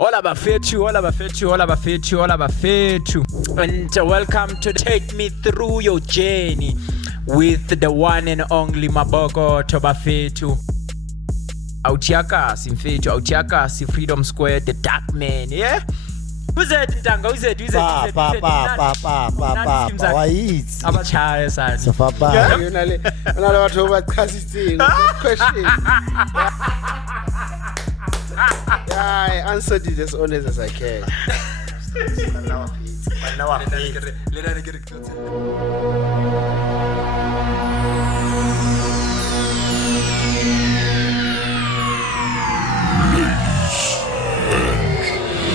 Hola bafethu, and welcome to Take Me Through Your Journey with the one and only MABOKOTHO bafethu. Autiakasi mfethu, Autiakasi Freedom Square, the dark man, yeah? Who's that? Wayithi abachaya sana. Safapa Unale batho ba chasitseng question. Yeah, I answered it as honest as I can.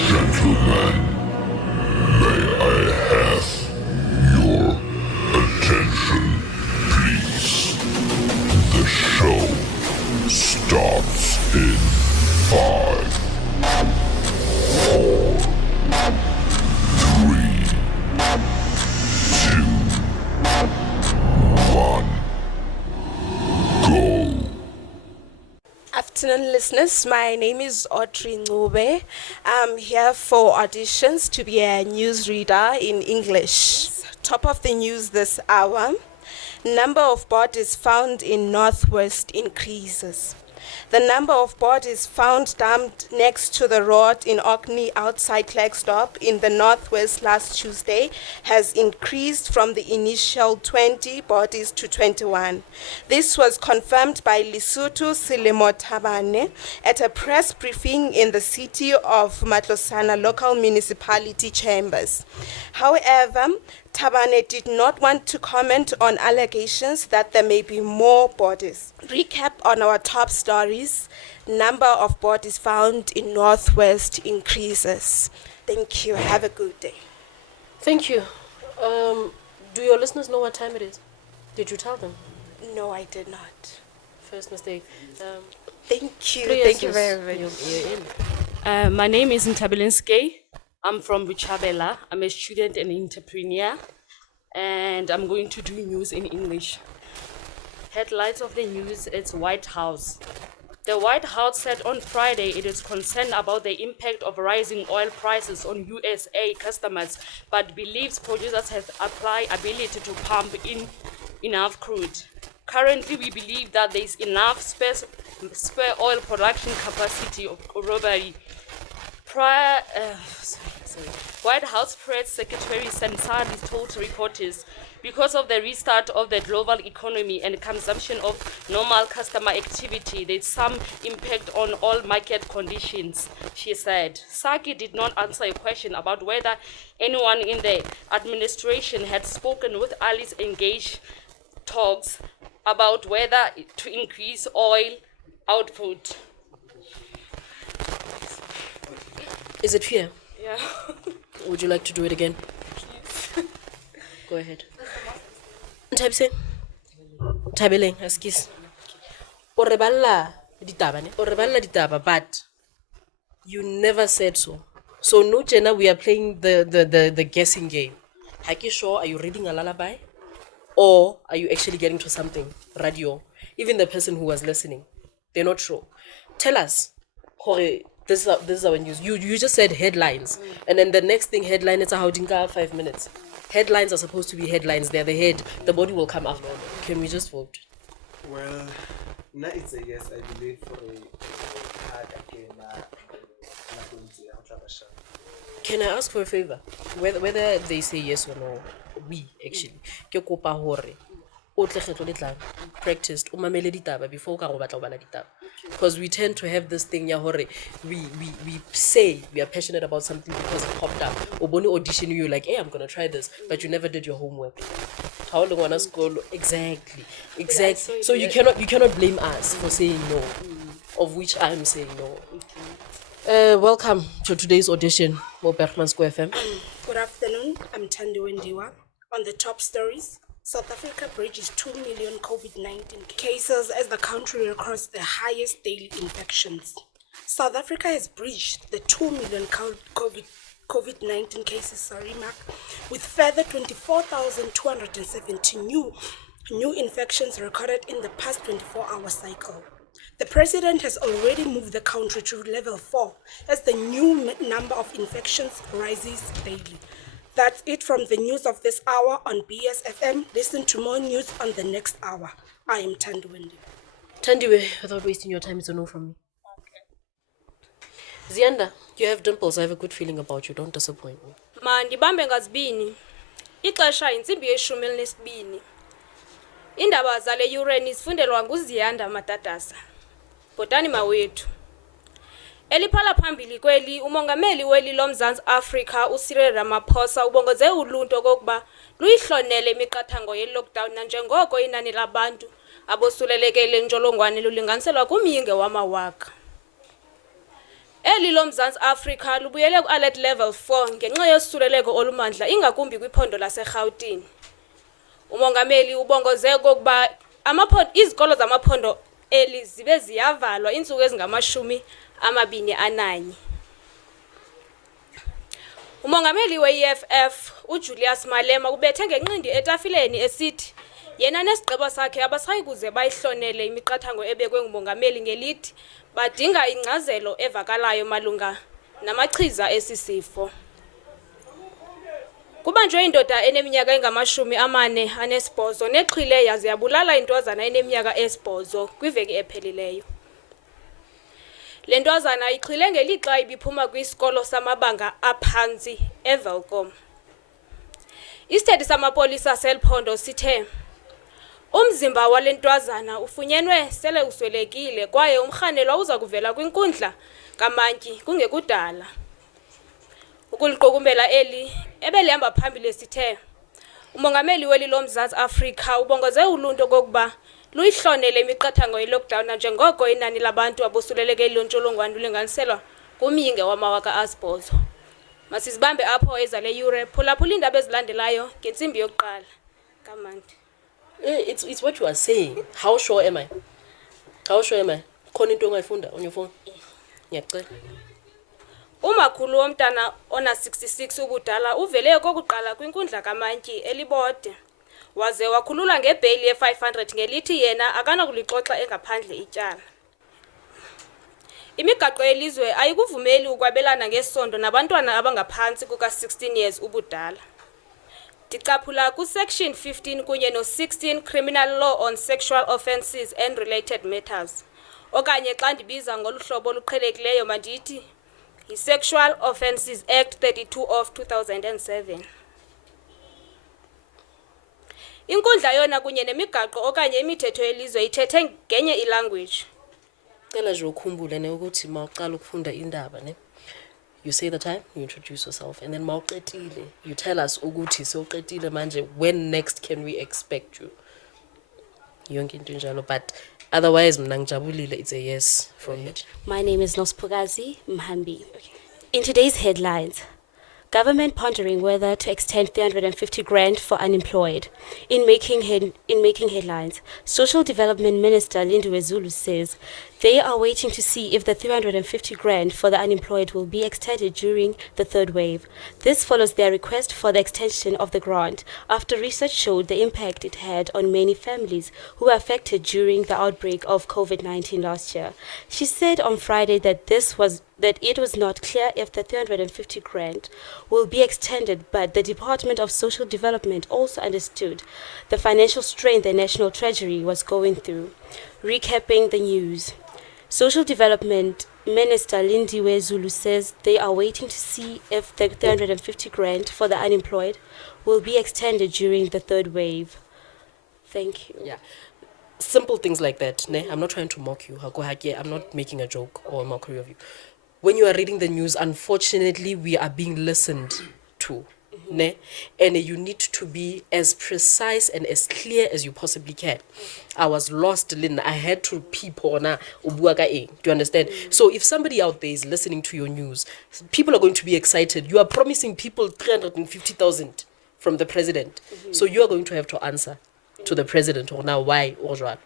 Gentlemen, may I have your attention, please? The show starts in 5, 4, 3, 2, 1, go. Afternoon, listeners. My name is Audrey Ngube. I'm here for auditions to be a newsreader in English. Top of the news this hour: number of bodies found in Northwest increases. The number of bodies found dumped next to the road in Orkney outside Klerksdorp in the Northwest last Tuesday has increased from the initial 20 bodies to 21. This was confirmed by Lesotho Selemo Thabane at a press briefing in the city of Matlosana local municipality chambers. However, Thabane did not want to comment on allegations that there may be more bodies. Recap on our top stories: number of bodies found in Northwest increases. Thank you. Have a good day. Thank you. Do your listeners know what time it is? Did you tell them? No, I did not. First mistake. Thank you. Three Thank you yeses. very much. You're in. My name is Ntabelinske. I'm from Buchabela. I'm a student and entrepreneur, and I'm going to do news in English. Headlines of the news: it's White House. The White House said on Friday it is concerned about the impact of rising oil prices on USA customers, but believes producers have ability to pump in enough crude. Currently, we believe that there is enough spare oil production capacity of robbery. White House Press Secretary Sansari told reporters, because of the restart of the global economy and consumption of normal customer activity, there's some impact on all market conditions, she said. Saki did not answer a question about whether anyone in the administration had spoken with Alice engaged talks about whether to increase oil output. Is it fear? Yeah. Would you like to do it again? Please. Go ahead. Thabeleng, excuse. O re balla ditaba, but you never said so. So no, Jenna, we are playing the guessing game. Are you sure? Are you reading a lullaby? Or are you actually getting to something? Radio. Even the person who was listening, they're not sure. Tell us. This is our news. You just said headlines, and then the next thing headline is a Haudinga 5 minutes. Headlines are supposed to be headlines. They're the head. The body will come after. Can we just vote? Well, now it's a yes, I believe, for a hard again. Can I ask for a favor? Whether they say yes or no, we actually ke kopa hore o tle kgetlo le tlang practiced o mamele ditaba before ka go batla go bala ditaba, because we tend to have this thing ya hore we say we are passionate about something because it popped up. O bone audition, you're like, hey, I'm gonna try this, but you never did your homework. How long wanna school? Exactly. So you cannot blame us for saying no, of which I'm saying no. Welcome to today's audition for BERGMAN SQUARE FM. Good afternoon. I'm Thandi Wendiwa. On the top stories: South Africa bridges 2 million COVID-19 cases as the country records the highest daily infections. South Africa has breached the 2 million COVID-19 cases mark, with further 24,270 new infections recorded in the past 24-hour cycle. The president has already moved the country to level 4 as the new number of infections rises daily. That's it from the news of this hour on BSFM. Listen to more news on the next hour. I am Tandiwe. Tandiwe, without wasting your time, it's a no from me. Zianda, you have dimples. I have a good feeling about you. Don't disappoint me. Mandibambe ngazibini. Ixesha yintsimbi yeshumi elinesibini. Indaba zale ureni sifundelwa nguZiyanda Matatasa. Bhotani mawethu. Eliphala phambili kweli umongameli weli loMzantsi Afrika uCyril Ramaphosa ubongoze uluntu okokuba luyihlonele imiqathango ye-lockdown nanjengoko inani labantu abosuleleke le ntsholongwane lulinganiselwa kumyinge wamawaka. Eli loMzantsi Afrika lubuyele ku-alert level 4 ngenxa yosuleleko olumandla ingakumbi kwiphondo laseGauteng. Umongameli ubongoze okokuba izikolo zamaphondo eli zibe ziyavalwa iintsuku ezingama-21. Umongameli we-EFF uJulius Malema ubethe ngenqindi etafileni esithi yena nesigqibo sakhe abasayi kuze bayihlonele imiqathango ebekwe ngumongameli ngelithi badinga ingcazelo evakalayo malunga namachiza esisifo. Kubanjwe indoda eneminyaka engama-48 nexhwile yaze yabulala intwazana eneminyaka 8 kwiveki ephelileyo. Le ntwazana ixhwile ngelixa ibiphuma kwisikolo samabanga aphantsi eVelkom. Isithethe samapolisa selphondo sithe umzimba wale ntwazana ufunyenwe sele uswelekile kwaye umrhanelwa uza kuvela kwinkundla kamantyi kungekudala. Ukuliqukumbela eli ebelihamba phambili sithe umongameli weli loMzantsi Afrika ubongoze uluntu okokuba luyihlonele imiqathango ye-lockdown nanjengoko inani labantu abosuleleke yile ntsholongwane lulinganiselwa kumyinge wama-8,000. Masizibambe apho ezale yure phulaphula iindaba ezilandelayo ngentsimbi yokuqala. Kamandi. It's what you are saying. How sure am I? How sure am I? Khona into ongayifunda on your phone? Ngiyacela. Umakhulu womntana ona-66 ubudala uvele okokuqala kwinkundla kamantyi elibode. Waze wakhululwa ngebheyili ye-500 ngelithi yena akanakulixoxa engaphandle ityala. Imigaqo yelizwe ayikuvumeli ukwabelana ngesondo nabantwana abangaphantsi kuka-16 years ubudala. Ndicaphula ku-section 15 kunye no-16 Criminal Law on Sexual Offences and Related Matters. Okanye xa ndibiza ngolu hlobo oluqhelekileyo mandithi yi-Sexual Offences Act 32 of 2007. Inkundla yona kunye nemigaqo okanye imithetho yelizwe ithethe ngenye ilanguage. Cela nje ukhumbule ne ukuthi mawuqala ukufunda indaba ne. You say the time, you introduce yourself, and then mawuqedile, you tell us ukuthi sewuqedile manje, when next can we expect you? Yonke into njalo, but otherwise mina ngijabulile, it's a yes from me. My name is Nospugazi Mhambi. In today's headlines, government pondering whether to extend 350 grand for unemployed. In making headlines, Social Development Minister Lindiwe Zulu says they are waiting to see if the 350 grand for the unemployed will be extended during the third wave. This follows their request for the extension of the grant after research showed the impact it had on many families who were affected during the outbreak of COVID-19 last year. She said on Friday that it was not clear if the 350 grand will be extended, but the Department of Social Development also understood the financial strain the National Treasury was going through. Recapping the news, Social Development Minister Lindiwe Zulu says they are waiting to see if the 350 grand for the unemployed will be extended during the third wave. Thank you. Yeah. Simple things like that. Ne? I'm not trying to mock you. I'm not making a joke or a mockery of you. When you are reading the news, unfortunately, we are being listened to. Ne? And you need to be as precise and as clear as you possibly can. I was lost, Lynn. I had to people na ubuaka e. Do you understand? So if somebody out there is listening to your news, people are going to be excited. You are promising people 350,000 from the president. So you are going to have to answer to the president or now why or what.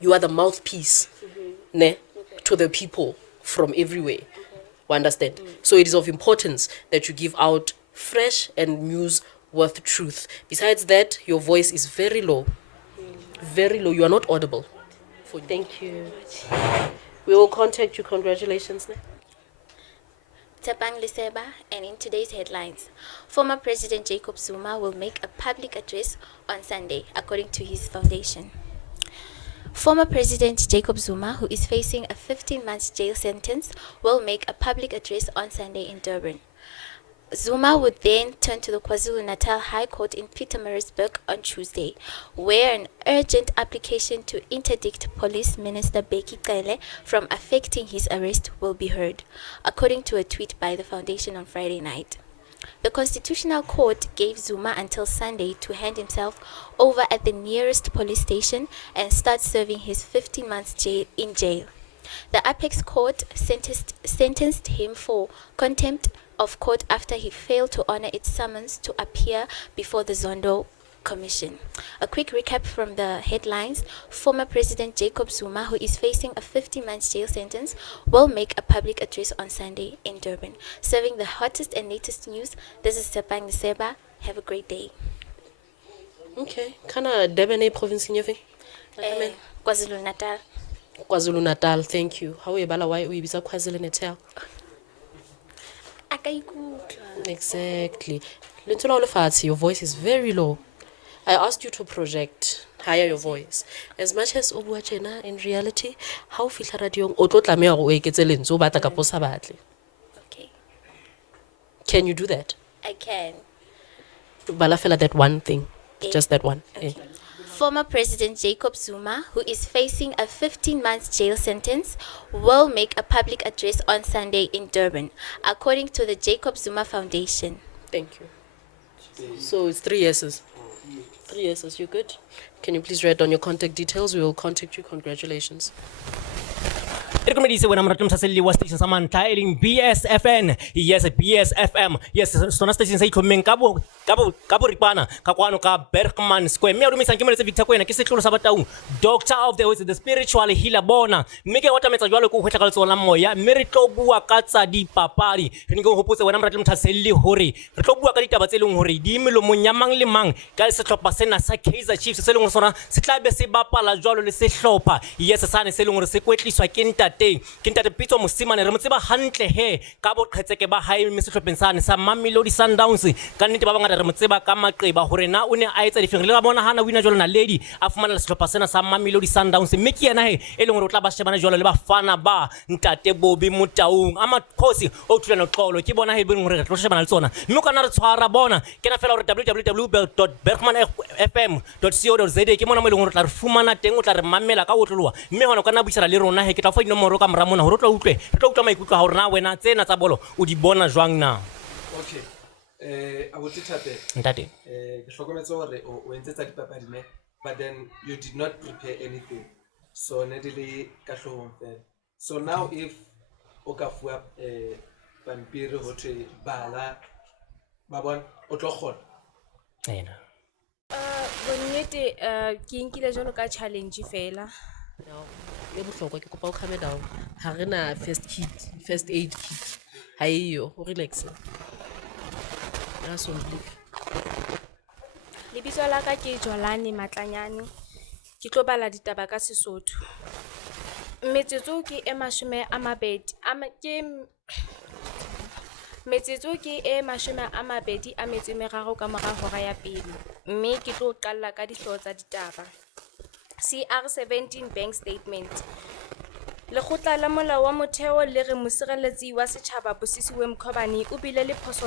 You are the mouthpiece ne, to the people from everywhere. You understand? So it is of importance that you give out fresh and news worth truth. Besides that, your voice is very low. Very low. You are not audible. for you. Thank you. We will contact you. Congratulations. Tepang Liseba, and in today's headlines, former President Jacob Zuma will make a public address on Sunday, according to his foundation. Former President Jacob Zuma, who is facing a 15-month jail sentence, will make a public address on Sunday in Durban. Zuma would then turn to the KwaZulu-Natal High Court in Pietermaritzburg on Tuesday, where an urgent application to interdict Police Minister Bheki Cele from affecting his arrest will be heard, according to a tweet by the foundation on Friday night. The Constitutional Court gave Zuma until Sunday to hand himself over at the nearest police station and start serving his 15 months in jail. The Apex Court sentenced him for contempt of court after he failed to honor its summons to appear before the Zondo Commission. A quick recap from the headlines. Former President Jacob Zuma, who is facing a 15-month jail sentence, will make a public address on Sunday in Durban. Serving the hottest and latest news, this is Tepang Liseba. Have a great day. Okay. Kana Durban province in your thing? KwaZulu-Natal. KwaZulu-Natal, thank you. How you bala why we bisa KwaZulu-Natal? Exactly. Your voice is very low. I asked you to project higher your voice. As much as Obuachena in reality, how feel radio Okay. Can you do that? I can. Balafela that one thing. Just that one. Okay. Former President Jacob Zuma, who is facing a 15-month jail sentence, will make a public address on Sunday in Durban, according to the Jacob Zuma Foundation. Thank you. So it's 3 yeses. 3 yeses, you good? Can you please write down your contact details? We will contact you. Congratulations. Rekomendisi wena mratlo msaseli wa station sa mantla eling BSFN. Yes, BSFM. Yes, sona station sa itlhomeng ka bo ripana ka kwano ka Bergman Square. Me a dumisa ke moletse Victor Kwena ke setlolo sa bataung. Doctor of the West, the spiritual healer bona. Mme ke watametsa jwalo ko hwetla ka letsona moya. Mme re tlo bua ka tsa dipapadi. Re nko hopotse wena mratlo msaseli hore re tlo bua ka ditaba tse leng hore di melomong ya mang le mang ka setlhopha sena sa Kaizer Chiefs se leng sona se tlabe se bapala jwalo le sehlopha. Yes, sane se leng hore se kwetliswa ke Kintate Pitso Musimane re motseba hantle he ka bo qhetseke ba hae mme sehlopheng sane sa Mamelodi Sundowns ka nnete ba bangata re motseba ka maqeba hore na o ne a etsa difeng le ba bona hana wina jwalo na lady a fumana le sehlopha sena sa Mamelodi Sundowns mme ke yena he e leng hore o tla ba shebana jwalo le ba fana ba Ntate Bobi Motaung amakhosi o thula no xolo ke bona he be hore re tlo shebana le tsona mme kana re tshwara bona ke na fela hore www.bergmanfm.co.za ke mona mo e leng hore tla re fumana teng o tla re mamela ka otloloa mme hona kana buisana le rona he ke tla fa dinomoro ka mramona hore tlo utlwe maikutlo ha hore na wena tsena tsa bolo o di bona jwang na. Okay. Abotithape. Ntate. Ke hlokometse hore o entsetsa dipapadi ne, but then you did not prepare anything. So ne dile ka hlohong fela. So now if o ka fuwa pampiri ho thwe bala ba bona o tlo kgona. Ena. Bonnete ke nkile jalo ka challenge fela. E bohlokwa ke kopa o calm down. Ha re na first aid kit. Ha eyo, o relax. So Lebitso la ka ke Jolane Matlanyane. Ke tlo bala ditaba ka Sesotho. Metsotso ke e 20 Metsotso ke e 20 a metso e meraro ka mora hora ya pele. Mme ke tlo qalla ka dihlooho tsa ditaba. CR17 bank statement. Lekgotla la molao wa motheo le re mosireletsi wa setjhaba Bosisiwe Mkhobane o bile le phoso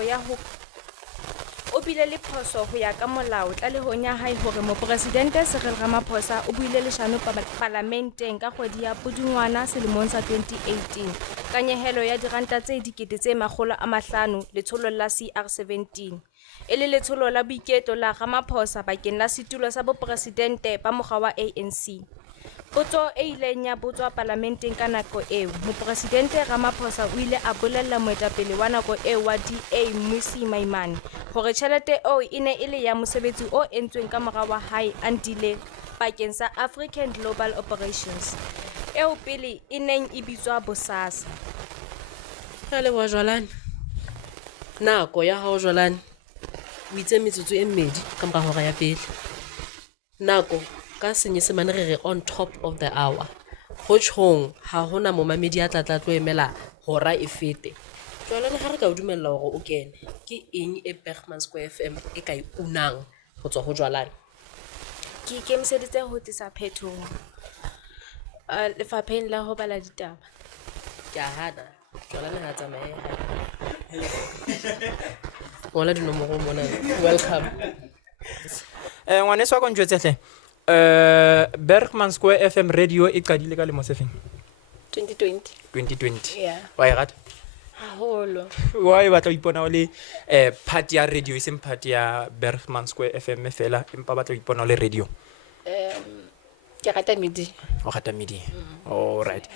ho ya ka molao tlalehong ya hae hore mopresidente Cyril Ramaphosa o buile leshano parlamenteng ka kgwedi ya Pudungwana selemong sa 2018 ka nyehelo ya diranta tse 500 letsholo la CR17 e le letsholo la boiketlo la Ramaphosa bakeng la setulo sa bopresidente ba mokga wa ANC. Potso e ileng ya botswa parlamenteng ka nako eo, mopresidente Ramaphosa o ile a bolella moetapele wa nako eo wa DA Mmusi Maimane hore tjhelete eo e ne e le ya mosebetsi o entsweng ka mora wa hae Andile bakeng sa African Global Operations. Eo pele e neng e bitswa Bosasa. le wa Jolane. Nako ya hao Jolane. O itse metsotso e mmedi ka mora hora ya pele. Nako ka senyesemane re re on top of the hour go tshong ha hona momamedi a tla tlo emela hora e fete jwale ha re ka o dumella hore o kene ke eng e Bergman Square FM e ka unang go tswa go jwalane Ke ikemiseditse ho tlisa phetoho lefapheng la ho bala ditaba. ke a hana jwalane ha tsamaye ngola dinomoro mona welcome ngwaneso wa ko ntjwetse hle Bergman Square FM radio e qadile ka lemo se feng 2020 Yeah. wa e rata Haholo. wa e batla ho ipona o le part ya radio e seng part ya Bergman Square FM fela empa batla ho ipona o le radio Ke rata midi. o rata media all right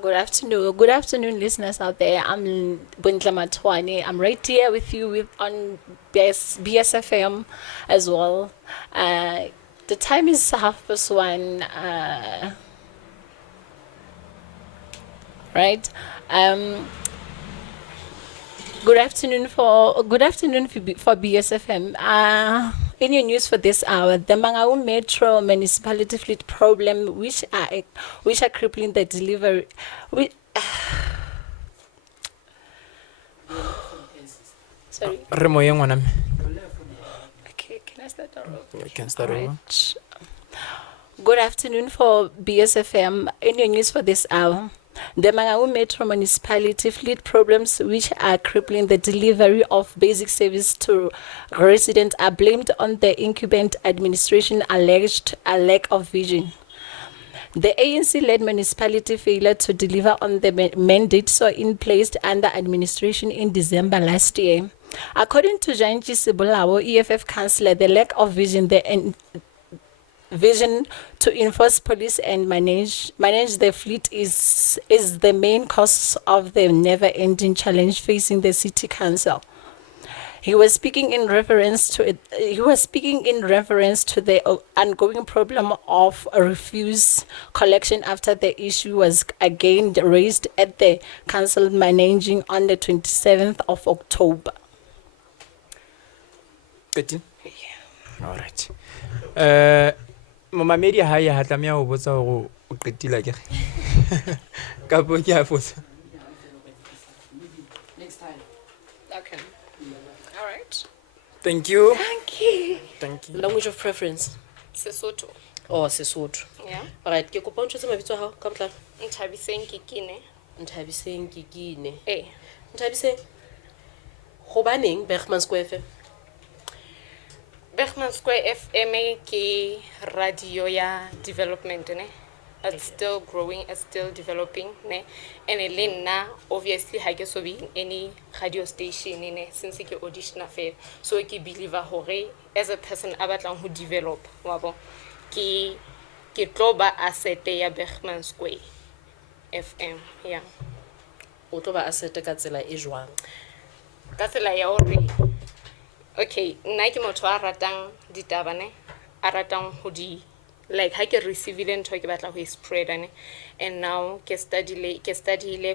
Good afternoon, listeners out there. I'm Bontle Matwane. I'm right here with you on BSFM as well. The time is 1:30. Right. Good afternoon for BSFM. In your news for this hour, the Mangaung Metro municipality fleet problem, which are crippling the delivery. Sorry. re moyeng ngwana me Okay, can I start over? you can start over Right. Good afternoon for BSFM. In your news for this hour, the Mangaung Metro municipality fleet problems, which are crippling the delivery of basic service to residents, are blamed on the incumbent administration alleged a lack of vision. The ANC-led municipality failure to deliver on the mandate so in placed under administration in December last year. According to Janji Sibulawo, EFF councillor, the lack of vision, vision to enforce police and manage the fleet is the main cause of the never-ending challenge facing the city council. He was speaking in reference to the ongoing problem of refuse collection after the issue was again raised at the council managing on the 27th of October. Good. All right. Momamedi ha ya hatlameha ho botsa hore o qetile ke ka bo ke a fotsa next time Okay. All right. thank you Thank you. language of preference Sesotho. oh Sesotho Yeah. alright ke kopa o ntshwetse mabitso a hao ka botlalo Nthabiseng Kikine. Nthabiseng Kikine Eh. Nthabiseng hobaneng Bergman Square FM Bergman Square FM ke radio ya development ne. It's still growing, it's still developing ne. And Elena obviously ha ke so be any radio station ne since ke audition fair. So ke believer hore as a person a batlang ho develop wa bo ke tlo ba asset ya Bergman Square FM yeah. o tlo ba asset ka tsela e jwang Ka tsela ya hore okay nna ke motho a ratang ditaba ne a ratang ho di like ha ke receive le ntho ke batla ho spread ne and now ke study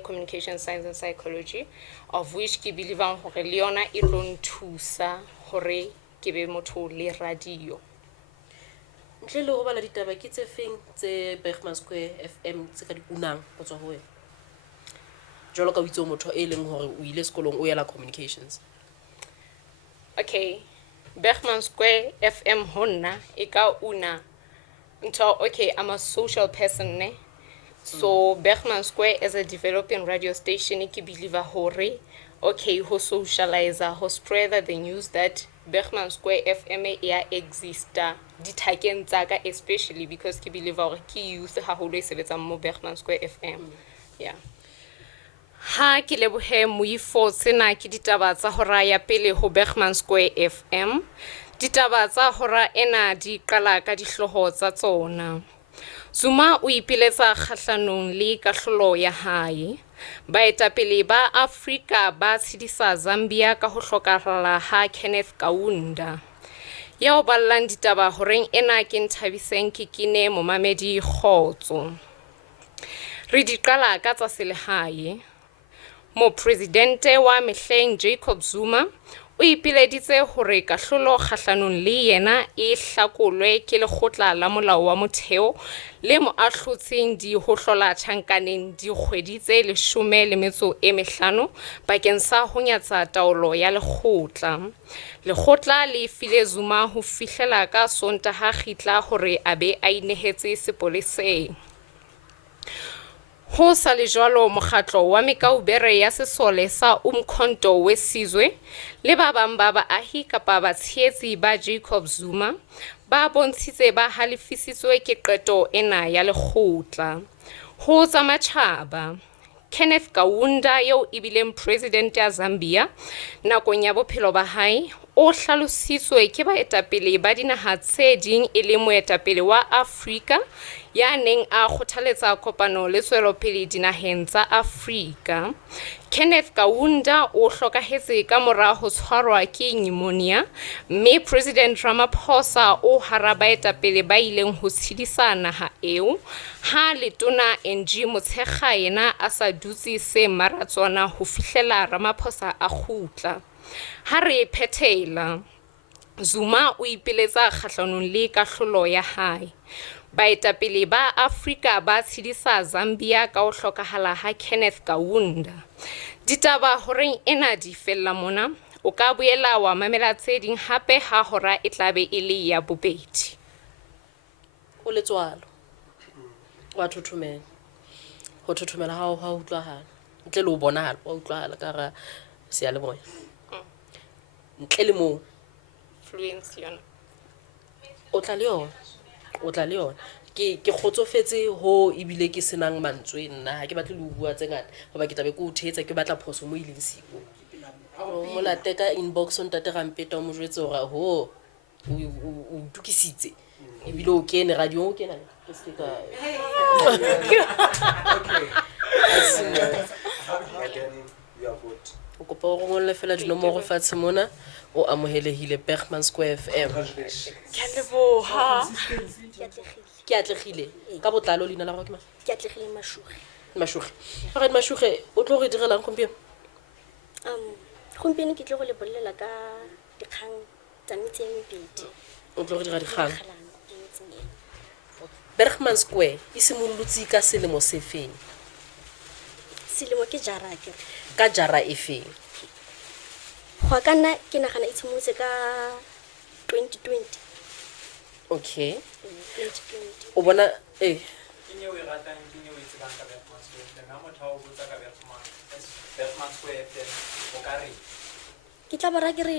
communication science and psychology of which ke believe hore le yona e tlo nthusa hore ke be motho le radio ntle le go bala ditaba ke tse feng tse Bergman Square FM tse ka di unang go tswa ho wena jalo ka witso motho e leng hore o ile sekolong o yela communications okay Bergman Square FM honna e ka una until okay I'm a social person ne so Bergman Square as a developing radio station ke believer hore okay ho socialize ho spread the news that Bergman Square FM ya exista ditakeng tsaka especially because ke believer hore ke youth ha ho le sebetsa mo Bergman Square FM yeah ha ke lebohe moifo tsena ke ditaba tsa hora ya pele ho Bergman Square FM ditaba tsa hora ena di qala ka dihloho tsa tsona Zuma o ipiletsa kgahlanong le kahlolo ya hae baetapele ba Afrika ba tshedisa Zambia ka ho hlokahala ha Kenneth Kaunda ya o ballang ditaba horeng ena ke Nthabiseng Kikine momamedi Kgotso re di qala ka tsa selehae Mo presidente wa mehleng Jacob Zuma o ipileditse hore kahlolo kgahlanong le yena e hlakolwe ke lekgotla la molao wa motheo le moahlotsing di ho hlola tjhankaneng dikgwedi tse 15 bakeng sa ho nyatsa taolo ya lekgotla. Lekgotla le file Zuma ho fihlela ka Sontaha kgitla hore a be a inehetse sepoleseng. Ho sa le jwalo mokgatlo wa mekaubere ya sesole sa Umkhonto wesizwe le ba bang ba baahi kapa batshehetsi ba Jacob Zuma ba bontshitse ba halefisitswe ke qeto ena ya lekgotla. Ho tsa matjhaba, Kenneth Kaunda eo ebileng president ya Zambia nakong ya bophelo ba hae o hlalositswe ke baetapele ba dinaha tse ding e le moetapele wa Afrika ya neng a kgothaletsa kopano le tswelopele dinaheng tsa Afrika. Kenneth Kaunda o hlokahetse ka mora ho tshwarwa ke pneumonia, mme President Ramaphosa o hara baetapele ba ileng ho tshedisa naha eo ha letona NG Motshekga yena a sa dutse se maratswana ho fihlela Ramaphosa a kgutla. Ha re phethela, Zuma o ipiletsa kgahlanong le kahlolo ya hae. Baetapele ba Afrika ba tshedisa Zambia ka ho hlokahala ha Kenneth Kaunda. Ditaba horeng ena di fella mona, o ka boela wa mamela tse ding hape ha hora e tlabe e le ya bobedi. O letswalo wa thothomela ho thothomela ha o utlwahala ntle le o bonahala wa utlwahala ka ra seyalemoya ntle le mo Fluency yona o tla le yona ke kgotsofetse ho ibile ke senang mantswe nna ha ke batle le bua tse ngata hoba ke tabe ke o thetsa ke batla phoso mo ileng siko mo la teka inbox on tate Rampeta o mo jwetse hore ho o tukisitse ibile o kene radio o kena ke ka o kopa go ngolla fela dinomoro fatshe mona o amohelehile BERGMAN SQUARE FM Ke a leboha. ke atlegile ka botlalo lena la go ke ma Ke atlegile Mashuge. Mashuge ga re Mashuge o tlo go direlang gompieno Gompieno ke tle go le bolela ka dikgang tsa metse e mebedi. o tlo go dira dikgang BERGMAN SQUARE e simolotse ka selemo se feng Selemo ke jara ke. ka jara e feng Go ka nna ke nagana e tshimolotse ka 2020. okay 2020. o bona Ke nyewe e ratang ke nyewe e tsebang ka BERGMAN SQUARE FM. Ha motho a o botsa ka BERGMAN SQUARE FM o ka re Ke tla bara ke re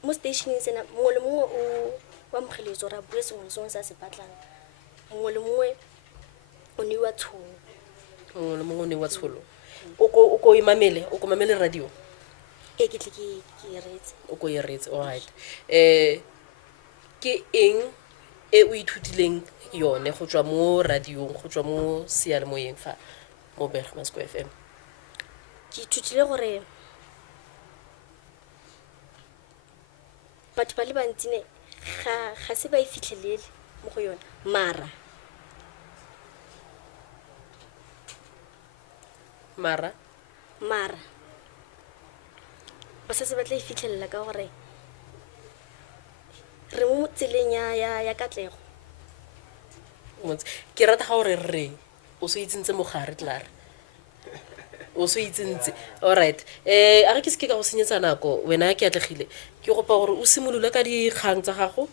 mo stationeng sena mongwe le mongwe o wa mogeletso ra bua sengwe sengwe sa se batlang. Mongwe le mongwe o newa tshono. o le mongwe wa tsholo o ko imamele o ko mamele radio E ke tle ke retse. o ko yeretse all right ke eng e o ithutileng yone go tswa mo radiong go tswa mo seyalemoyeng fa mo BERGMAN SQUARE FM Ke ithutile gore batho ba le bantsi ne ga se ba e fitlhelele mo go yona mara ba se batla e fitlhelela ka gore re mo tseleng ya katlego. ke rata ga gore re o se itsentse mogare tlara o se itsentse all right a re ke se ke ka go senyetsa nako wena ke atlegile ke gopa gore o simolole ka dikgang tsa gago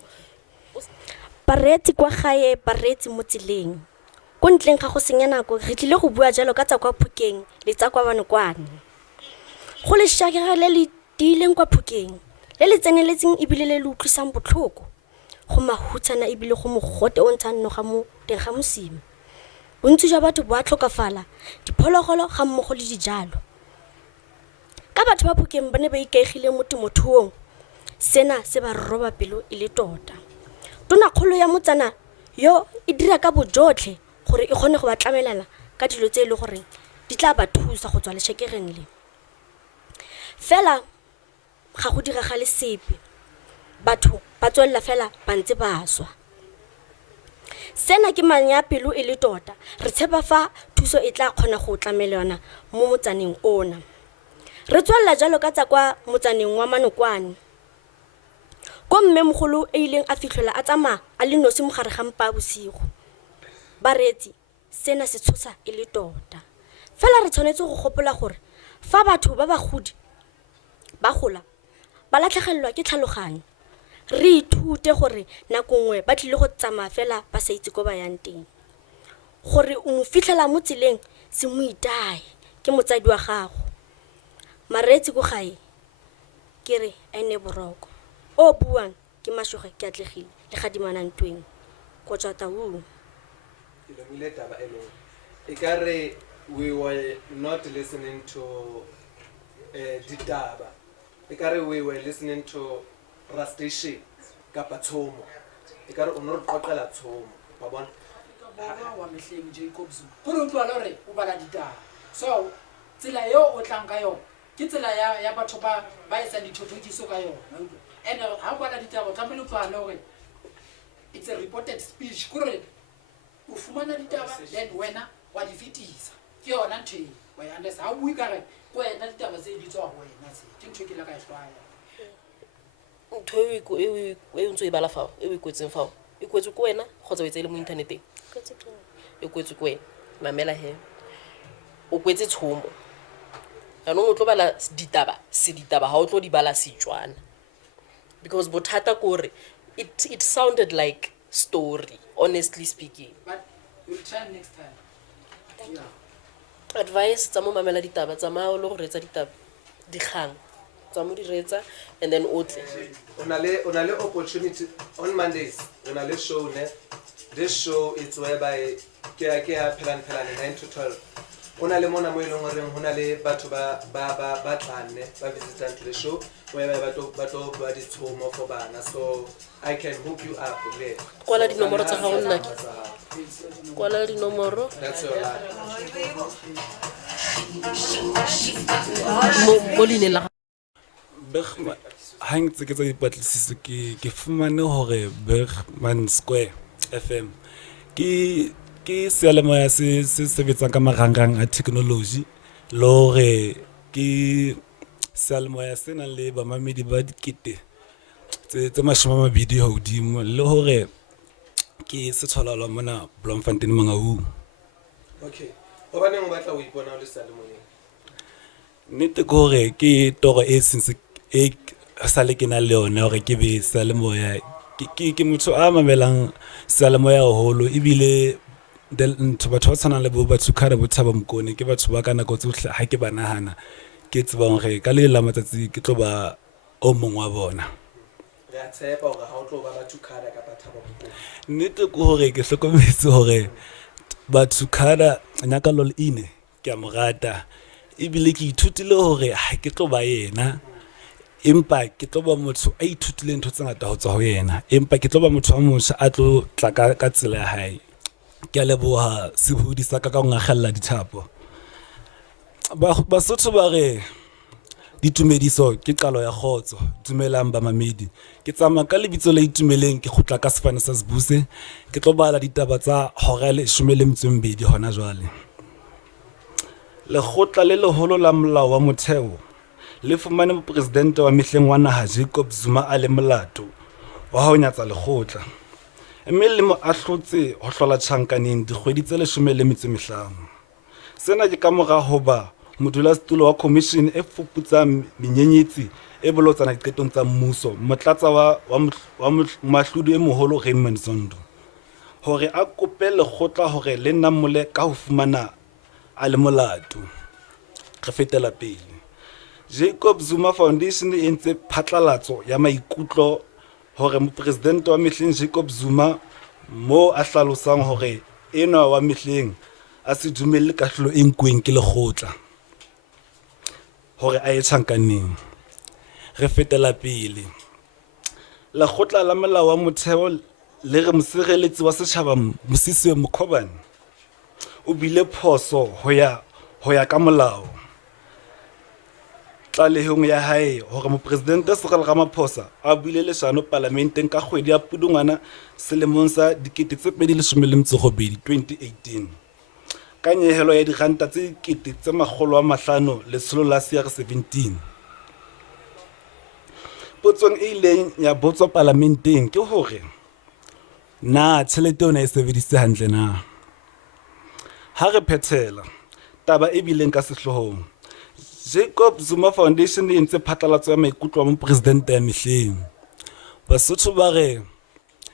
Bareetsi kwa gae bareetsi mo tseleng ko ntleng ga go senya nako re tlile go bua jalo ka tsa kwa Phukeng le tsa kwa Banokwane. Go le shakega le le dileng kwa Phukeng le le tseneletseng ebile le le utlwisang botlhoko go mahutsana ebile go mogote o ntshang noga mo teng ga mosima. Bontsi jwa batho ba tlhokafala diphologolo ga mmogo le dijalo. Ka batho ba Phukeng ba ne ba ikaegile mo temothuong sena se ba roba pelo e le tota. Tona kgolo ya motsana yo e dira ka bojotlhe gore e kgone go ba tlamelana ka dilo tse e le gore di tla ba thusa go tswa leshekegeng le. Fela ga go dira ga le sepe batho ba tswella fela ba ntse ba swa. Sena ke manya pelo e le tota re tshepa fa thuso e tla kgona go tlamelana mo motsaneng ona. Re tswalla jalo ka tsa kwa motsaneng wa Manokwane. Ko mmemogolo e ileng a fitlhela a tsama a le nosi mogare ga mpa bosigo. Baretsi sena se tshosa e le tota. Fela re tshwanetse go gopola gore fa batho ba bagodi ba gola ba latlhegelwa ke tlhaloganyo. Re ithute gore nako nngwe ba tlile go tsamaya fela ba sa itse go ba yang teng. Gore o mo fitlhela mo tseleng se mo itae ke motsadi wa gago. Maretsi go gae ke re ene boroko. O buang ke mashoge ke atlegile le gadimana ntweng go tswa taung. Ilomile taba elo. Ikare we were not listening to ditaba. Ikare we were listening to Rastation kapa Thomo. Ikare o no qoqela Thomo. Wa bona? Wa mehleng Jacob Zuma. Gore o tloa lore o bala ditaba. So tsela yo o tlang ka yona ke tsela ya batho ba etsa dithothokiso ka yona. And how about ditaba tlamelo tloa lore it's a reported speech. Gore o fumana ditaba then wena wa di fetisa. Ke yona ntho e. Wa understand? Ha bui ka re go wena ditaba tse di tswa go wena se. Ke ntho ke la ka e hlwaya. Ntho e ntse e bala fao e o kwetseng fao e kwetse ko wena kgotsa o etsele mo inthaneteng e kwetse ko wena mamela he o kwetse tshomo yanong o tlo bala ditaba ha o tlo di bala Setswana because bothata kore it sounded like story honestly speaking, but we'll try next time. Yeah. Advice tsa mo mamela ditaba tsa ma o le go retsa ditaba dikgang tsa mo di retsa and then otle Ona le opportunity on Mondays. Ona le show ne. This show is whereby ke plan 9 to 12. Ona le mona mo ileng gore hona le batho ba tlane ba visitant to the show whereby batho ba di tshomo for bana, so I can hook you up there. Kwala dinomoro tsa gago nna ke kwala dinomoro. That's all right. Mo line la BERGMAN hang tse ke tsa dipatlisiso ke fumane hore BERGMAN SQUARE FM ke sealemoya se sebetsang ka marangrang a technology le hore ke sealemoya se nang le bamamedi ba dikete tse 20 hodimo le hore ke se tholala mona Bloemfontein Mangaung. Okay. Hoba neng o batla o ipona o le sealemoyeng? Nete gore ke toro e sinse e sale ke na le yona hore ke be sealemoya ke motho a mamelang sealemoya haholo ebile ntho batho ba tshwanang le bo batho ka re bothaba mkone ke batho ba ka nako tsohle ha ke ba nahana ke tsebang hore ka le la matsatsi ke tlo ba o mong wa bona. Re a tshepa hore ha o tlo ba batho ka ka bathaba mkone. Nnete ke hore ke hlokometse hore batho ka nyaka lol ine ke a morata ebile ke ithutile hore ha ke tlo ba yena empa ke tlo ba motho a ithutile ntho tse ngata ho tswa ho yena empa ke tlo ba motho a motho a tlo tla ka tsela ya hae. Ke a leboha sebudi sa ka go ngagella dithapo. Basotho ba re ditumediso ke qalo ya khotso. Dumelang ba mamedi. Ke tsama ka lebitso la itumeleng ke khutla ka sefane sa Sebuse. Ke tlo bala ditaba tsa hora le 12 hona jwale. Le khotla le leholo la molao wa motheo le fumane mopresidente wa mehleng wa naha Jacob Zuma a le molato wa ho nyatsa lekgotla. Mme le mo a hlotse ho hlola tjhankaneng dikgwedi tse 15. Sena ke ka mora hoba modulasetulo wa commission e fuputsang menyenyetsi e bolotsana diqetong tsa mmuso motlatsa wa mahludi e moholo Raymond Zondo hore a kope lekgotla hore le namole ka ho fumana a le molato. Re fetela pele. Jacob Zuma Foundation e ntse phatlalatso ya maikutlo hore mopresidente wa mehleng Jacob Zuma mo a hlalosang hore ena wa mehleng a se dumelle kahlolo e nkweng ke lekgotla hore a ye tjhankaneng. Re fetela pele. Lekgotla la molao wa motheo le re mosereletsi wa setjhaba Mosisiwe Mkhobane o bile phoso ho ya ka molao. Tlalehong ya hae hore mopresidente Cyril Ramaphosa a buile leshano parlamenteng ka kgwedi ya Pudungwana selemong sa 2018. ka nyehelo ya diranta tse 517 potsong e ileng ya botswa parlamenteng ke hore na tjhelete ona e sebedisitse hantle na. Ha re phethela taba e bileng ka sehlohong, Jacob Zuma Foundation e ntse phatlalatso ya maikutlo a mopresidente ya mehleng. Basotho ba re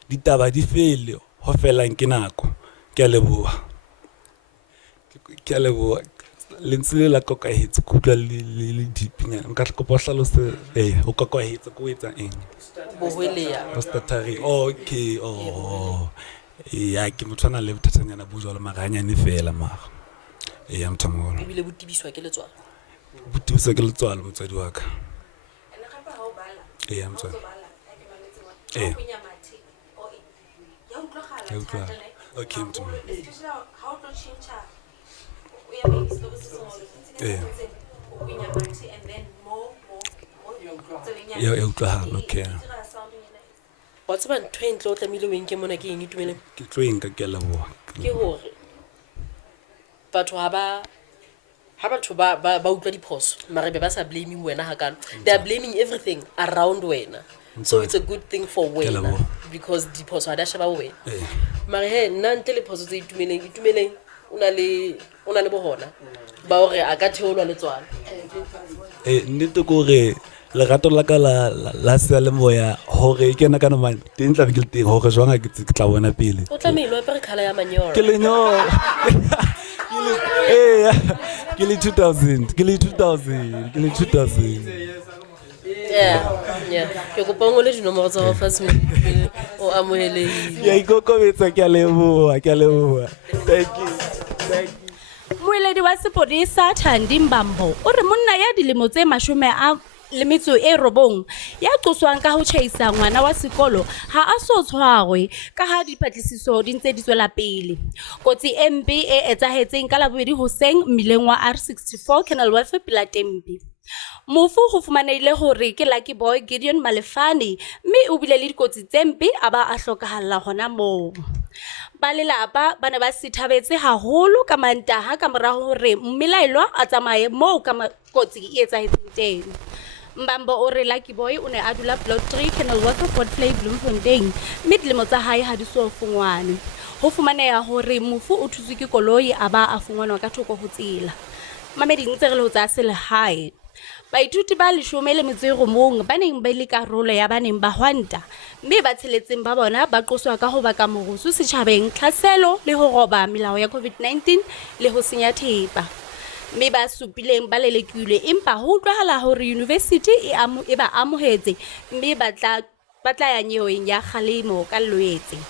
ditaba di fele ho felang ke nako. Ke a leboha. Ke a leboha. Lentswe la kokahetse kutla le dipinyana. Nka kopa hlalose o kokahetse ko etsa eng? Bohweleya. Hostatari. Okay. Ya ke motho ana le bothatanyana bo jwalo maganyane fela mara. Ya mthangolo. Ebile botibiswa ke letswalo. Botibiswa ke letswalo motswadi wa ka. Ya mtswadi. Okay, mthangolo. Ya utlwahala, okay. Wa tseba ntho e ntle o tlamehile o enke mona ke eng itumeleng? Ke tlo enka ke a leboha. Ke hore batho batho ba utlwa diphoso mara be ba sa blaming wena hakalo. They are blaming everything around wena. So it's a good thing for wena because diphoso ha di a sheba wena. Mara he nna ntle le phoso tse itumeleng o na le bohona ba hore a ka theolwa letswalo. Nnete ko re lerato la ka la seyalemoya hore ke na ka nomane teng tla be ke le teng hore jwang ke tla bona pele. O tlamehile o apere colour ya manyoro. Ke lenyora. Ke le 2000. Yeah. Ke kopa ngole dinomoro tsa ho fatshe o amohelehile. Ya ikokobetsa ke a leboha. Thank you. Moeledi wa sepodisa Thandi Mbambo o re monna ya dilemo tse 19 ya qoswang ka ho tjhaisa ngwana wa sekolo ha a so tshwarwe ka ha dipatlisiso di ntse di tswela pele. Kotsi MP e etsahetseng ka labobedi hoseng mmileng wa R64 Kenilworth pela Tempi. Mofu ho fumaneile hore ke Lucky Boy Gideon Malefane mme o bile le dikotsi tse mpe a ba a hlokahalla hona moo. Ba lelapa ba ne ba sithabetse haholo ka Mantaha ka mora hore mmelaelwa a tsamaye moo ka kotsi e etsahetseng teng. Mbambo o re Lucky Boy o ne a dula Block 3 Kenilworth Portplay Bloemfontein mme dilemo tsa hae ha di so fungwane. Ho fumaneha hore mofu o thutswe ke koloi a ba a fungwanwa ka thoko ho tsela. Mamedi ntse re le ho tsa selehae. Baithuti ba 19 ba neng ba le karolo ya baneng ba hwanta mme ba tsheletseng ba bona ba qoswa ka ho baka morusu setjhabeng, tlhaselo le ho roba melao ya COVID-19 le ho senya thepa. Mme ba supileng ba lelekilwe empa ho utlwahala hore university e ba amohetse mme ba tla ya nyeweng ya kgalemo ka Loetse.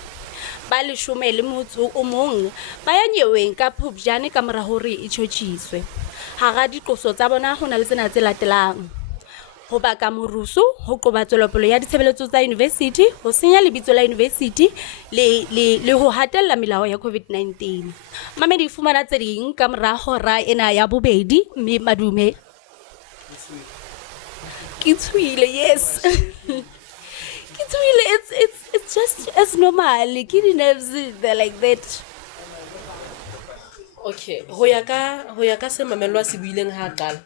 Ba 11 ba ya nyeweng ka Phupjane ka mora hore e tjhotjhiswe. Hara diqoso tsa bona ho na le tsena tse latelang: ho baka morusu, ho qoba tswelopele ya ditshebeletso tsa university, ho senya lebitso la university le ho hatella melao ya COVID-19. Mamedi fumana tse ding ka mora hora ena ya bobedi mme madume. Kitswile, yes. Kitswile, it's just as normal. Kidney nerves, they're like that. Okay, ho ya ka se Mamello a se buileng ha kala.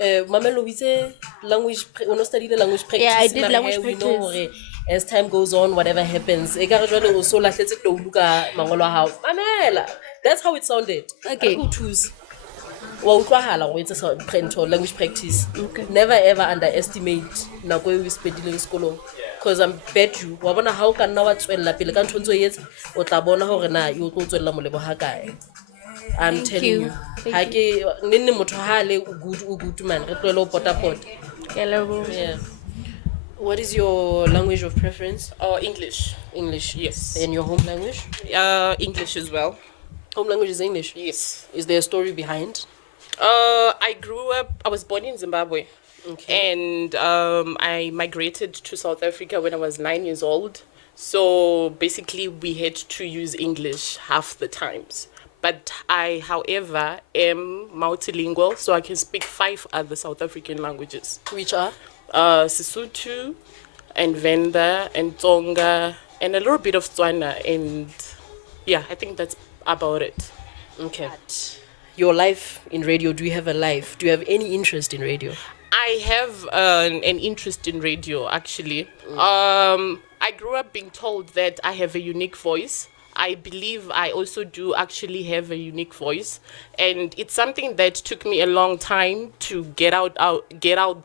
Mamello itse language o study the language practice. Yeah, I did language practice. We know hore as time goes on, whatever happens, e ka re jwale o so lahletse toulu ka mangolo a hao. Mamela, that's how it sounded. Okay. Go choose. Wa utlwahala go etsa language practice. Okay. Never ever underestimate nako e o spedileng sekolong. Because I bet you wa bona ha o ka nna wa tswella pele ka ntho ntso yetsa o tla bona hore na yo tlo tswella molebo ha kae. I'm telling you. Hake nne motho ha le good man re tlwele o potapota. Yeah. What is your language of preference? English. English. Yes. And your home language? English as well. Home language is English? Yes. Is there a story behind? I was born in Zimbabwe. Okay. And I migrated to South Africa when I was 9 years old. So basically we had to use English half the times. But I, however, am multilingual, so I can speak 5 other South African languages. Which are? Sesotho, and Venda, and Tsonga, and a little bit of Tswana, and yeah, I think that's about it. Okay. Your life in radio, do you have a life? Do you have any interest in radio? I have an interest in radio, actually. I grew up being told that I have a unique voice. I believe I also do actually have a unique voice. And it's something that took me a long time to get out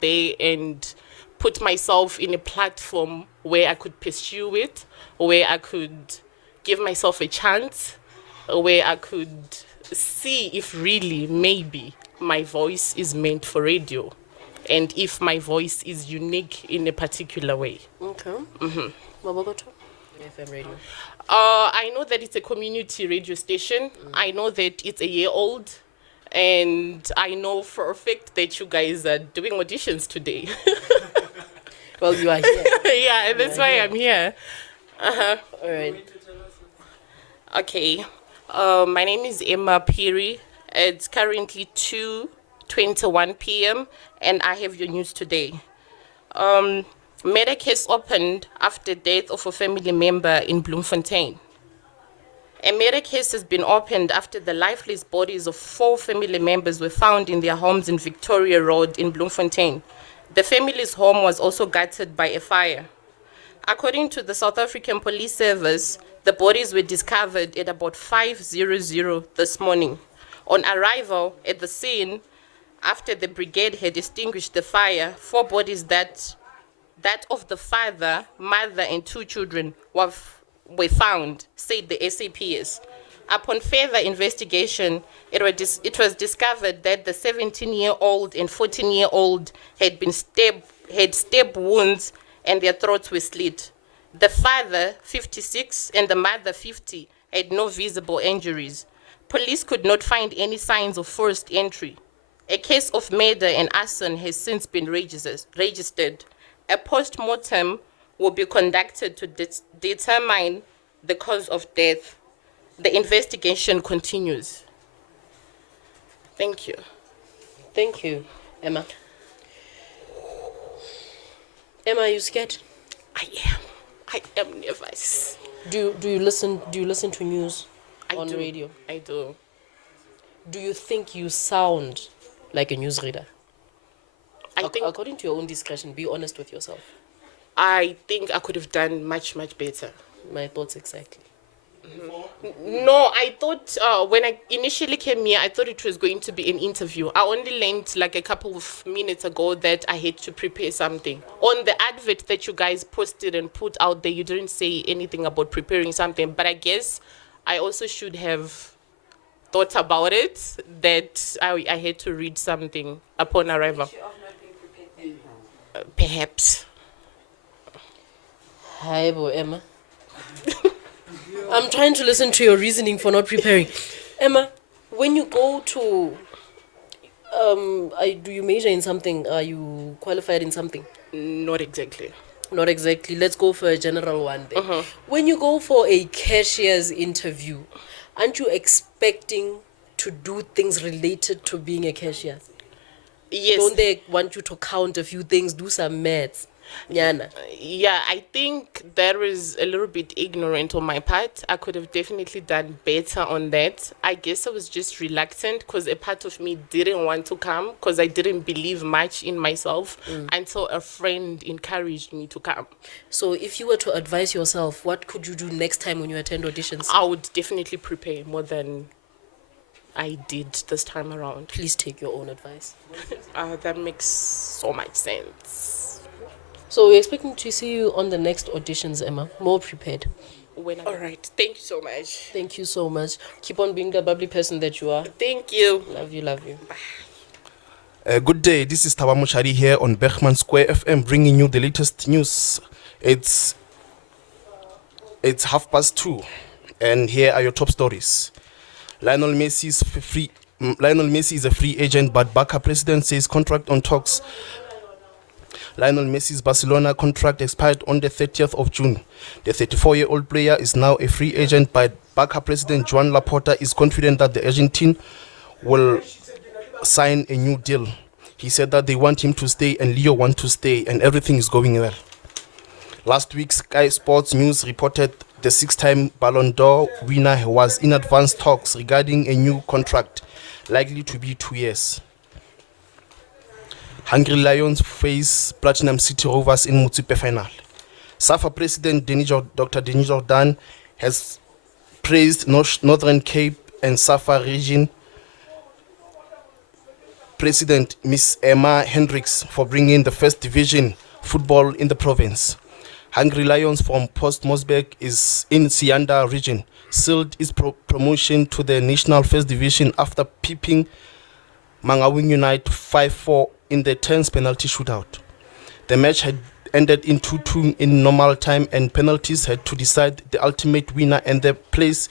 there and put myself in a platform where I could pursue it, where I could give myself a chance, where I could see if really, maybe, my voice is meant for radio. And if my voice is unique in a particular way. Okay. MABOKOTHO? FM radio. I know that it's a community radio station. I know that it's a year old. And I know for a fact that you guys are doing auditions today. Well, you are here. Yeah, and that's why I'm here. All right. Okay. My name is Emma Piri. It's currently 2:21 p.m. and I have your news today. MAIDA case opened after death of a family member in Bloemfontein. A MAIDA case has been opened after the lifeless bodies of 4 family members were found in their homes in Victoria Road in Bloemfontein. The family's home was also gutted by a fire. According to the South African Police Service, the bodies were discovered at about 5:00 this morning. On arrival at the scene, after the brigade had extinguished the fire, 4 bodies that of the father, mother, and 2 children were found, said the SAPS. Upon further investigation, it was discovered that the 17-year-old and 14-year-old had stab wounds and their throats were slit. The father, 56, and the mother, 50, had no visible injuries. Police could not find any signs of forced entry. A case of murder and arson has since been registered. A post-mortem will be conducted to determine the cause of death. The investigation continues. Thank you. Thank you, Emma. Emma, are you scared? I am nervous. Do you listen to news on do. radio? I do. Do you think you sound like a newsreader? According to your own discretion, be honest with yourself. I think I could have done much, much better. My thoughts exactly. No, I thought when I initially came here, I thought it was going to be an interview. I only learned like a couple of minutes ago that I had to prepare something. On the advert that you guys posted and put out there, you didn't say anything about preparing something, but I guess I also should have thought about it, that I had to read something upon arrival. Perhaps. Hi, boy, Emma. I'm trying to listen to your reasoning for not preparing. Emma, when you go to, do you major in something? Are you qualified in something? Not exactly. Not exactly. Let's go for a general one then. When you go for a cashier's interview, aren't you expecting to do things related to being a cashier? Yes. Don't they want you to count a few things, do some maths? Yana. Yeah, I think that was a little bit ignorant on my part. I could have definitely done better on that. I guess I was just reluctant because a part of me didn't want to come because I didn't believe much in myself until a friend encouraged me to come. So if you were to advise yourself, what could you do next time when you attend auditions? I would definitely prepare more than I did this time around. Please take your own advice. That makes so much sense. So we're expecting to see you on the next auditions, Emma. More prepared. All right. Thank you so much. Thank you so much. Keep on being the bubbly person that you are. Thank you. Love you, love you. Good day. This is Taba Mushari here on BERGMAN SQUARE FM, bringing you the latest news. It's 2:30, and here are your top stories. Lionel Messi is a free agent, but Barca president says contract on talks. Lionel Messi's Barcelona contract expired on the 30th of June. The 34-year-old player is now a free agent, but Barca president Joan Laporta is confident that the Argentine will sign a new deal. He said that they want him to stay and Leo want to stay and everything is going well. Last week, Sky Sports News reported the 6-time Ballon d'Or winner was in advanced talks regarding a new contract, likely to be 2 years. Hungry Lions face Platinum City Rovers in Motsepe final. SAFA President Dr. Denis Jordan has praised Northern Cape and SAFA region President Miss Emma Hendricks for bringing the first division football in the province. Hungry Lions from Post Mosberg is in Sianda region, sealed its promotion to the national first division after peeping Mangawing United 5-4 in the 10th penalty shootout. The match had ended in 2-2 in normal time, and penalties had to decide the ultimate winner and the place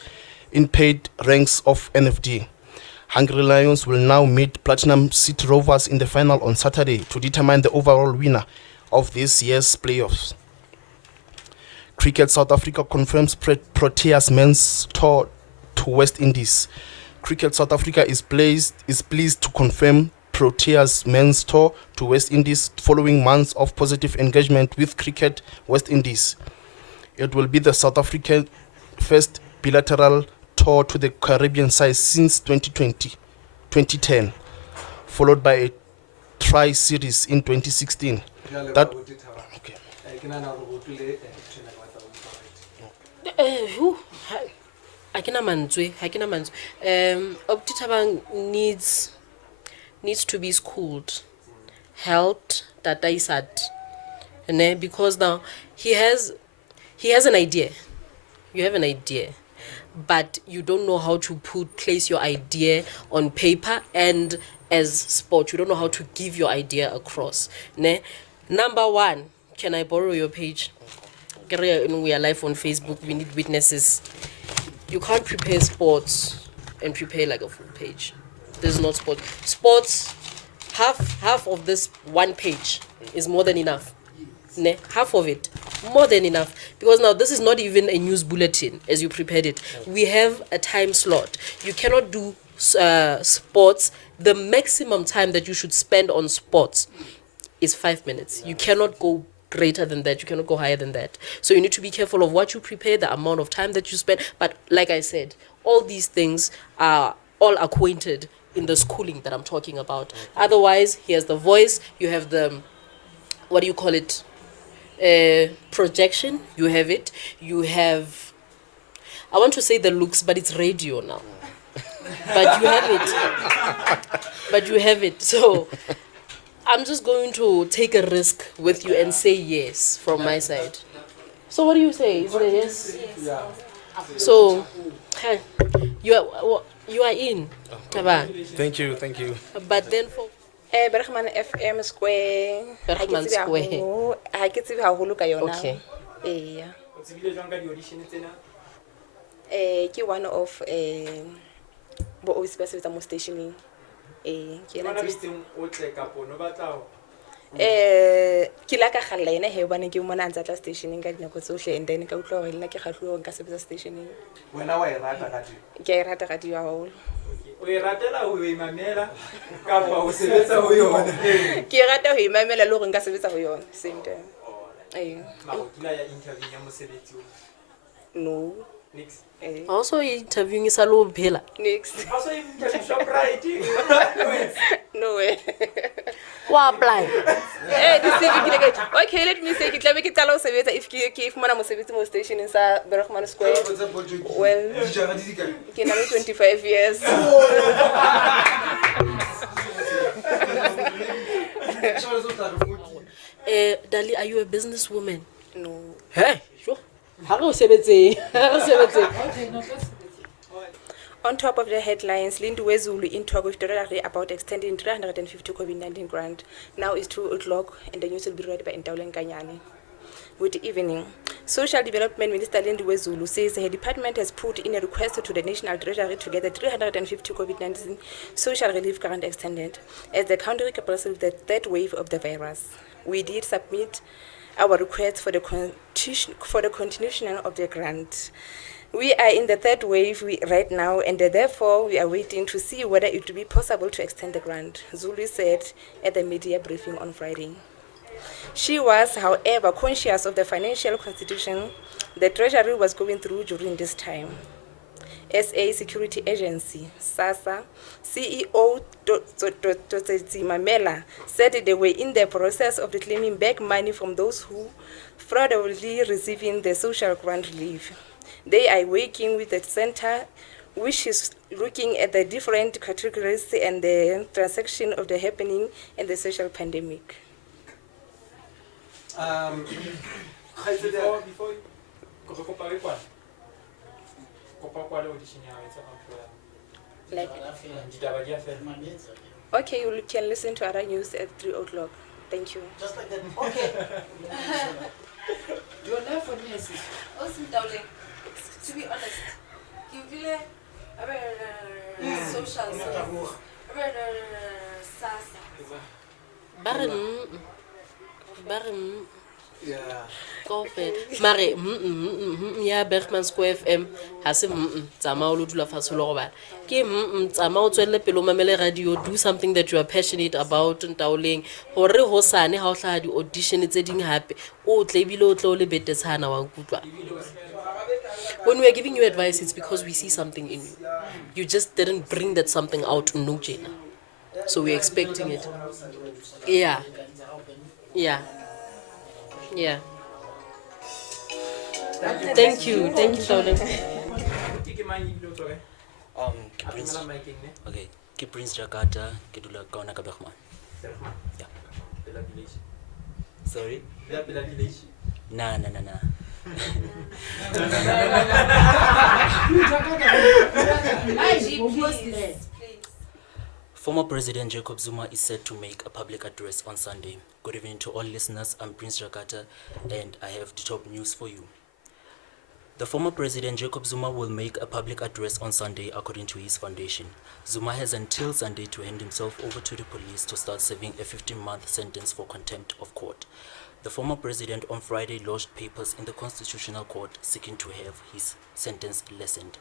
in paid ranks of NFD. Hungry Lions will now meet Platinum City Rovers in the final on Saturday to determine the overall winner of this year's playoffs. Cricket South Africa confirms Proteas men's tour to West Indies. Cricket South Africa is pleased to confirm Proteas men's tour to West Indies following months of positive engagement with Cricket West Indies. It will be the South African first bilateral tour to the Caribbean side since 2010, followed by a tri-series in 2016. That Hakina manzwe. Obtitabang needs to be schooled, helped, because now he has an idea. You have an idea, but you don't know how to place your idea on paper, and as sport, you don't know how to give your idea across. Number one, can I borrow your page? We are live on Facebook. We need witnesses. You can't prepare sports and prepare like a full page. This is not sport. Sports, half of this one page is more than enough. Half of it, more than enough. Because now this is not even a news bulletin as you prepared it. We have a time slot. You cannot do sports. The maximum time that you should spend on sports is 5 minutes. You cannot go greater than that. You cannot go higher than that. So you need to be careful of what you prepare, the amount of time that you spend. But like I said, all these things are all acquainted in the schooling that I'm talking about. Otherwise, he has the voice, you have the, what do you call it? Projection, you have it. You have, I want to say the looks, but it's radio now. But you have it. So I'm just going to take a risk with you and say yes from my side. So what do you say? Is it a yes? Yeah. So, hey, you are in, Taban. Thank you. But then for Bergman FM Square. Bergman Square. Ha ke tsebe haholo ka yona. Okay. Yeah. Ke one of bo office ba sebetsa mo stationing. Ke ena ke la ka galla ena he bana ke mona antsa tla stationing ka dinako tsohle, and then ka utlwa hore nna ke kgahlwa nka sebetsa stationing. Wena wa e rata ka di? Ke e rata ka di haholo. O e ratela ho imamela ka ba o sebetsa ho yona? Ke rata ho imamela le hore nka sebetsa ho yona same time. Ma o tla ya interview ya mosebetsi o? No. Nix. Also interviewing is a low pillar. Next. Also interview Shoprite. No way. Wa apply. Okay, let me say ke tla be ke qala ho sebetsa if ke fumana mosebetsi mo station sa Bergman Square. Well, ke na le 25 years. Dali, are you a businesswoman? No. Hey, sure. On top of the headlines, Lindu Wezulu in talk with Videographer about extending 350 COVID-19 grant. Now it's 2 o'clock and the news will be read by Ntaulen Kanyani. Good evening. Social Development Minister Lindu Wezulu says her department has put in a request to the National Treasury to get the 350 COVID-19 social relief grant extended as the country grapples with the third wave of the virus. We did submit our request for the continuation of the grant. We are in the third wave right now, and therefore we are waiting to see whether it will be possible to extend the grant, Zulu said at the media briefing on Friday. She was, however, conscious of the financial constitution the Treasury was going through during this time. SA Security Agency, SASA, CEO Mamela said they were in the process of reclaiming back money from those who fraudulently receiving the social grant relief. They are working with the center, which is looking at the different categories and the transaction of the happening in the social pandemic. Okay, you can listen to other news at 3 o'clock. Thank you. Just like that. Okay. Your left for me, sis. To be honest, you feel social service, SASA. Yeah. Coffee. Mare, yeah, Bergman Square FM has a Tamao Lula Fasolova. Kim, Tamao Twelle Pelomamele Radio, do something that you are passionate about and Towling, or Hosane, how shall you audition? It's getting happy. Oh, Tlebilo, Tloli Betes Hana. When we are giving you advice, it's because we see something in you. You just didn't bring that something out, no, Jane. So we're expecting it. Yeah. Yeah. Yeah. Thank you, Tolem. Prince. Okay, ke Prince Jakarta, ke dula kauna ka Bergman. Yeah. Sorry? Nah. Former President Jacob Zuma is set to make a public address on Sunday. Good evening to all listeners. I'm Prince Jakarta, and I have the top news for you. The former President Jacob Zuma will make a public address on Sunday, according to his foundation. Zuma has until Sunday to hand himself over to the police to start serving a 15-month sentence for contempt of court. The former president on Friday lodged papers in the Constitutional Court seeking to have his sentence lessened.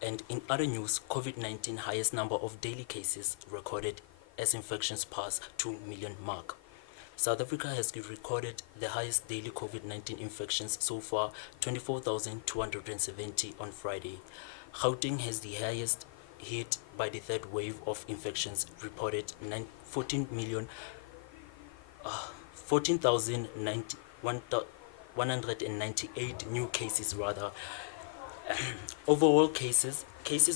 And in other news, COVID-19 highest number of daily cases recorded as infections pass 2 million mark. South Africa has recorded the highest daily COVID-19 infections so far, 24,270 on Friday. Gauteng has the highest hit by the third wave of infections, reported 14,198 new cases rather. Overall cases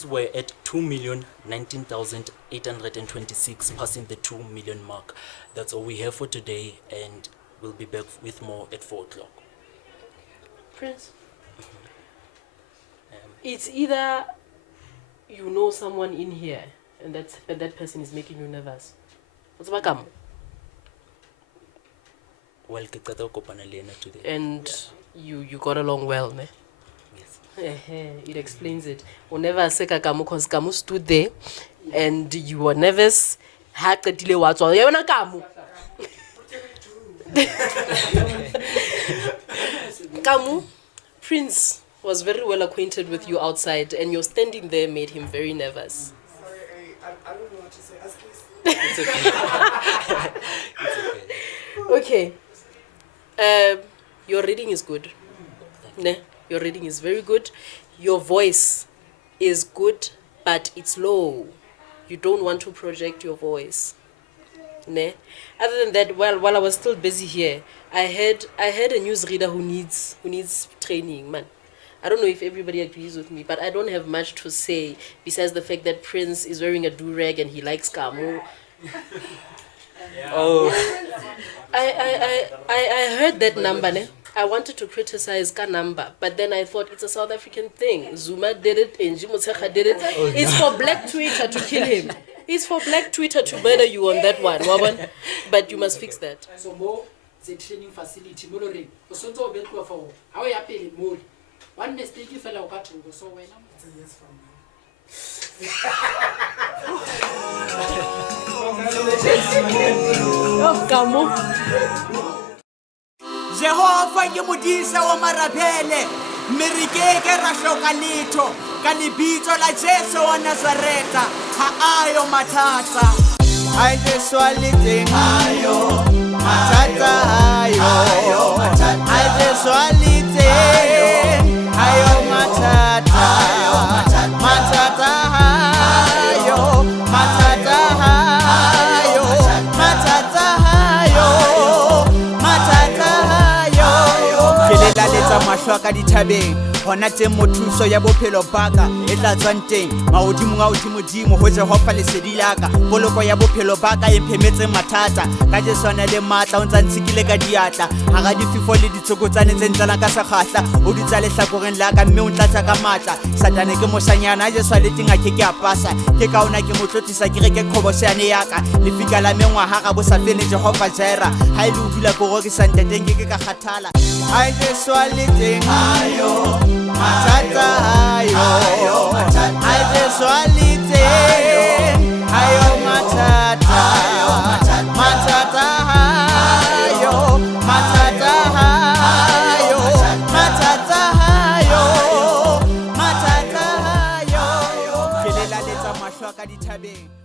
were at 2,019,826, passing the 2 million mark. That's all we have for today, and we'll be back with more at 4 o'clock. Prince, it's either you know someone in here, and that person is making you nervous. What's about come? Well, today. And you got along well, ne? It explains it. Whenever Seka Kamu, because Kamu stood there and you were nervous, Kamu, Prince was very well acquainted with you outside, and your standing there made him very nervous. I don't know what to say. Ask this. It's okay. It's okay. Your reading is good. Ne? Your reading is very good. Your voice is good, but it's low. You don't want to project your voice. Ne? Other than that, while I was still busy here, I had a newsreader who needs training, man. I don't know if everybody agrees with me, but I don't have much to say besides the fact that Prince is wearing a do-rag and he likes Kamu. Oh. I heard that number, ne? I wanted to criticize ka number, but then I thought it's a South African thing. Zuma did it, and Jimotsecha did it. Oh, it's for Black Twitter to kill him. It's for Black Twitter to murder you on that one, Waban. But you must fix that. So more the training facility, Moloring. So to be for how you pay more. One mistake you fell out so when it's a yes from me. Oh, come on. Jehovah ke modisa wa marabele merikeke ra hloka letho ka lebitso la Jesu wa Nazareta ha ayo mathata a Jesu a le teng ayo mathata mahlo ka dithabeng hona teng mothuso ya bophelo baka e tla tswang teng mahodimo a hodimo ho Jehova lesedi laka poloko ya bophelo baka e phemetse mathata ka jeswana le matla o ntsa ntshikile ka diatla ha ga dififo le ditsokotsane tse ntlana ka sekgahla o ditsa lehlakoreng laka mme o ntlatsa ka matla satane ke moshanyana jeswa le tinga ke a pasa ke kaona ke motlotlisa ke re ke qhobo seane yaka le fika la mengwa ha ga bo sa fene Jehova Jaira ha ile o dula go rokisa nteteng ke ka khathala ha jeswa le teng ayo matata ayo I just want it ayo matata matata ayo matata ayo matata ayo matata ayo ke le la letsa mahlo ka dithabeng